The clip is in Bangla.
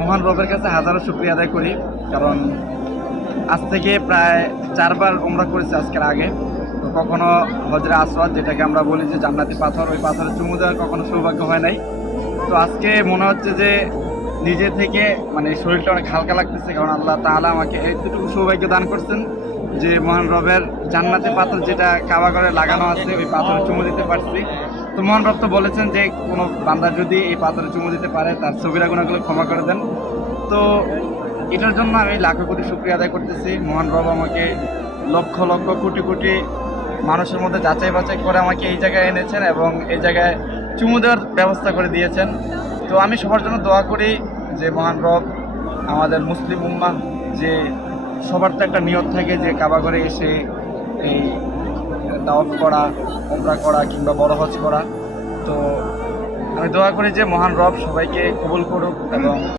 মহান রবের কাছে হাজারো শুকরিয়া আদায় করি, কারণ আজ থেকে প্রায় 4বার উমরা করেছি আজকের আগে। তো কখনো হজরে আসওয়াদ, যেটাকে আমরা বলি যে জান্নাতি পাথর, ওই পাথরে চুমু দেওয়ার কখনো সৌভাগ্য হয় নাই। তো আজকে মনে হচ্ছে যে নিজে থেকে মানে শরীরটা অনেক হালকা লাগতেছে, কারণ আল্লাহ তাআলা আমাকে এইটুকু সৌভাগ্য দান করছেন যে মহান রবের জান্নাতি পাথর যেটা কাবা ঘরে লাগানো আছে ওই পাথরে চুমু দিতে পারছি। তো মহান রব তো বলেছেন যে কোনো বান্দা যদি এই পাথরে চুমু দিতে পারে তার সগীরা গুনাহগুলো ক্ষমা করে দেন। তো এটার জন্য আমি লাখো কোটি শুকরিয়া আদায় করতেছি। মহান রব আমাকে লক্ষ লক্ষ কোটি কোটি মানুষের মধ্যে যাচাই বাছাই করে আমাকে এই জায়গায় এনেছেন এবং এই জায়গায় চুমু দেওয়ার ব্যবস্থা করে দিয়েছেন। তো আমি সবার জন্য দোয়া করি যে মহান রব আমাদের মুসলিম উম্মাহ, যে সবার তো একটা নিয়ত থাকে যে কাবা ঘরে এসে এই তাওয়াফ করা, উমরা করা কিংবা বড় হজ করা। তো আমি দোয়া করি যে মহান রব সবাইকে কবুল করুক এবং